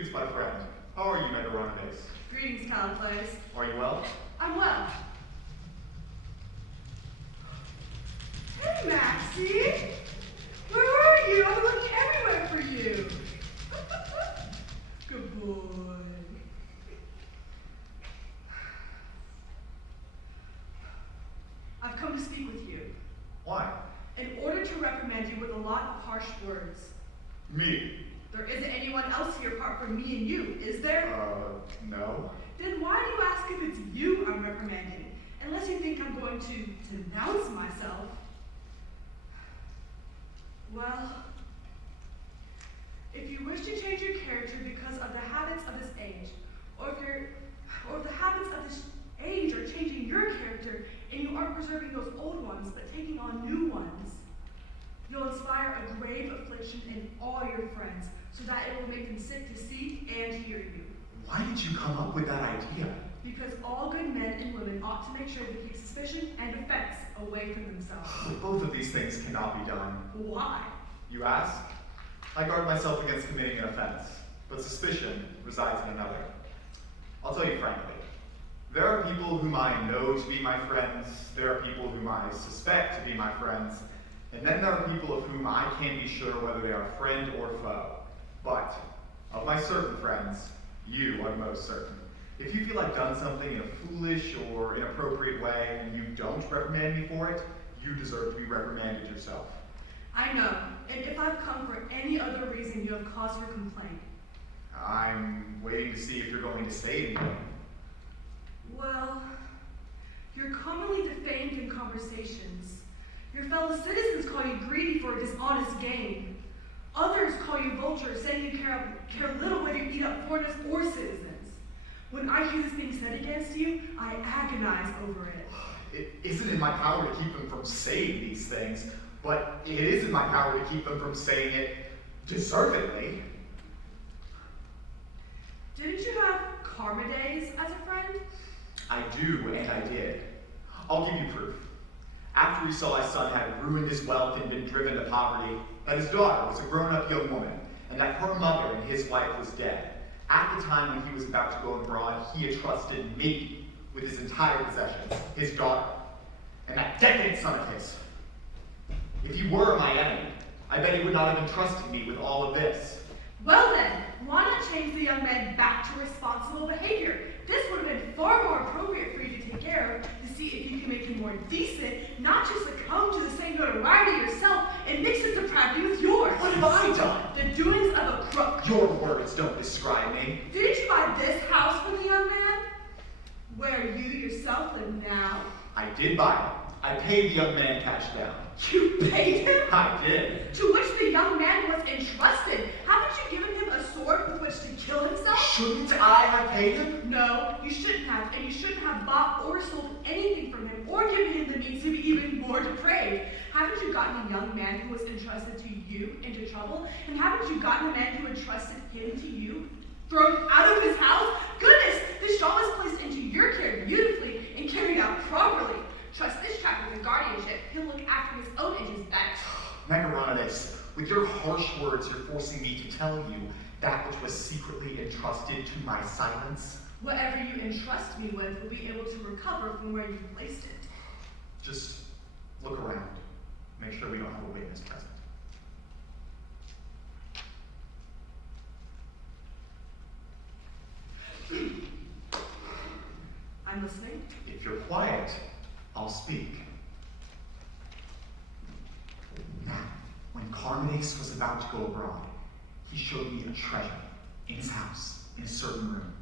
Greetings, my friend. How are you, Megaronides? Greetings, Callicles. Are you well? I'm well. Hey, Maxie! Where are you? I'm looking everywhere for you. Good boy. I've come to speak with you. Why? In order to reprimand you with a lot of harsh words. Me? There isn't anyone else here apart from me and you, is there? No. Then why do you ask if it's you I'm reprimanding? Unless you think I'm going to denounce myself. Well, if you wish to change your character because of the habits of this age, or if the habits of this age are changing your character and you aren't preserving those old ones but taking on new ones, you'll inspire a grave affliction in all your friends so that it will make them sick to see and hear you. Why did you come up with that idea? Because all good men and women ought to make sure they keep suspicion and offense away from themselves. Both of these things cannot be done. Why? You ask? I guard myself against committing an offense, but suspicion resides in another. I'll tell you frankly, there are people whom I know to be my friends, there are people whom I suspect to be my friends, and then there are people of whom I can't be sure whether they are friend or foe. But, of my certain friends, you are most certain. If you feel I've done something in a foolish or inappropriate way and you don't reprimand me for it, you deserve to be reprimanded yourself. I know, and if I've come for any other reason, you have cause for complaint. I'm waiting to see if you're going to say anything. Well, you're commonly defamed in conversations. Your fellow citizens call you greedy for a dishonest gain. Others call you vultures, saying you care little whether you eat up foreigners or citizens. When I hear this being said against you, I agonize over it. It isn't in my power to keep them from saying these things, but it is in my power to keep them from saying it deservedly. Didn't you have Charmides as a friend? I do, and I did. I'll give you proof. After he saw his son had ruined his wealth and been driven to poverty, that his daughter was a grown-up young woman, and that her mother and his wife was dead, at the time when he was about to go abroad, he entrusted me with his entire possessions, his daughter, and that decadent son of his. If he were my enemy, I bet he would not have entrusted me with all of this. Well then, why not change the young man back to responsible behavior? This would have been far more appropriate for you to take care of, to see if you can make him more decent, not just succumb to the same notoriety yourself and mix his depravity with yours. What have I done? The doings of a crook. Your words don't describe me. Didn't you buy this house for the young man? Where you yourself live now? I did buy it. I paid the young man cash down. You paid him? I did. To which the young man was entrusted. Haven't you given him a sword with which to kill himself? Shouldn't I have paid him? No, you shouldn't have, and you shouldn't have bought or sold anything from him, or given him the means to be even more depraved. Haven't you gotten a young man who was entrusted to you into trouble? And haven't you gotten a man who entrusted him to you, thrown out of his house? Goodness, this job was placed into your care beautifully and carried out properly. Trust this chap with the guardianship. He'll look after his own interests best. Megaronides, with your harsh words, you're forcing me to tell you that which was secretly entrusted to my silence. Whatever you entrust me with will be able to recover from where you placed it. Just look around. Make sure we don't have a witness present. I'm listening. If you're quiet, I'll speak. Now, when Charmides was about to go abroad, he showed me a treasure in his house, in a certain room.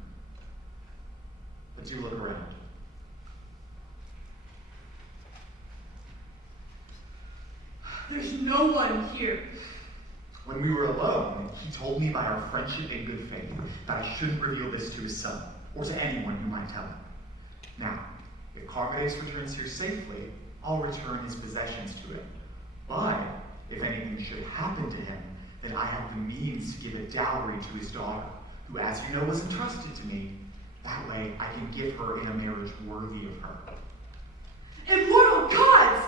But do look around. There's no one here. When we were alone, he told me by our friendship and good faith that I shouldn't reveal this to his son, or to anyone who might tell him. Now, if Charmides returns here safely, I'll return his possessions to him. But if anything should happen to him, then I have the means to give a dowry to his daughter, who, as you know, was entrusted to me. That way, I can give her in a marriage worthy of her. Immortal gods!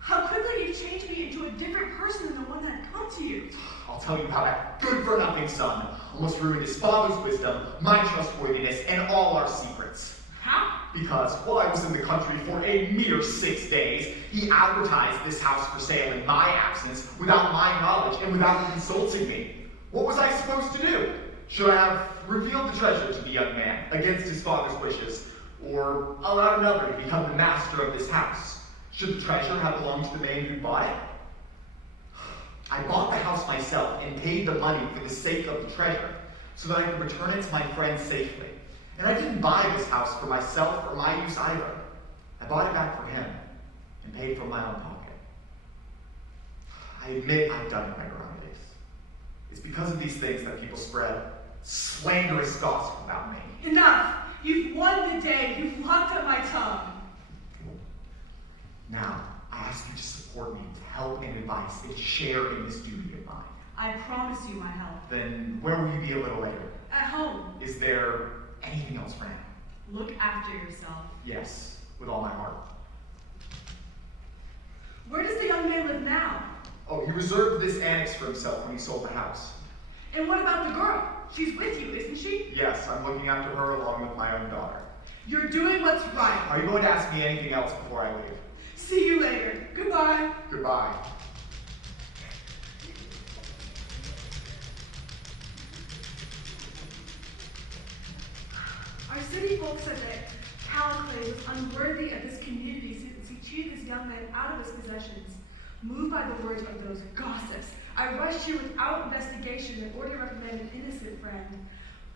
How quickly you've changed me into a different person than the one that had come to you. I'll tell you how that good-for-nothing son almost ruined his father's wisdom, my trustworthiness, and all our secrets. How? Because while I was in the country for a mere 6 days, he advertised this house for sale in my absence, without my knowledge and without consulting me. What was I supposed to do? Should I have revealed the treasure to the young man against his father's wishes, or allowed another to become the master of this house? Should the treasure have belonged to the man who bought it? I bought the house myself and paid the money for the sake of the treasure, so that I could return it to my friend safely. And I didn't buy this house for myself or my use either. I bought it back for him and paid from my own pocket. I admit I've done it, Megaronides. It's because of these things that people spread slanderous gossip about me. Enough! You've won the day. You've locked up my tongue. Now, I ask you to support me with help and advice and share in this duty of mine. I promise you my help. Then where will you be a little later? At home. Is there anything else, Fran? Look after yourself. Yes, with all my heart. Where does the young man live now? Oh, he reserved this annex for himself when he sold the house. And what about the girl? She's with you, isn't she? Yes, I'm looking after her along with my own daughter. You're doing what's right. Are you going to ask me anything else before I leave? See you later. Goodbye. Goodbye. Our city folk said that Callicles was unworthy of this community since he cheated this young man out of his possessions. Moved by the words of those gossips, I rushed here without investigation in order to recommend an innocent friend.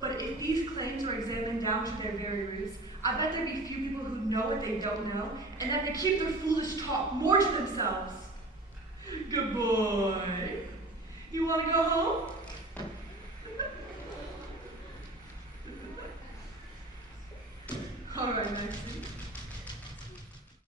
But if these claims were examined down to their very roots, I bet there'd be few people who know what they don't know, and that they keep their foolish talk more to themselves. Good boy. You want to go home? All right, Maxie.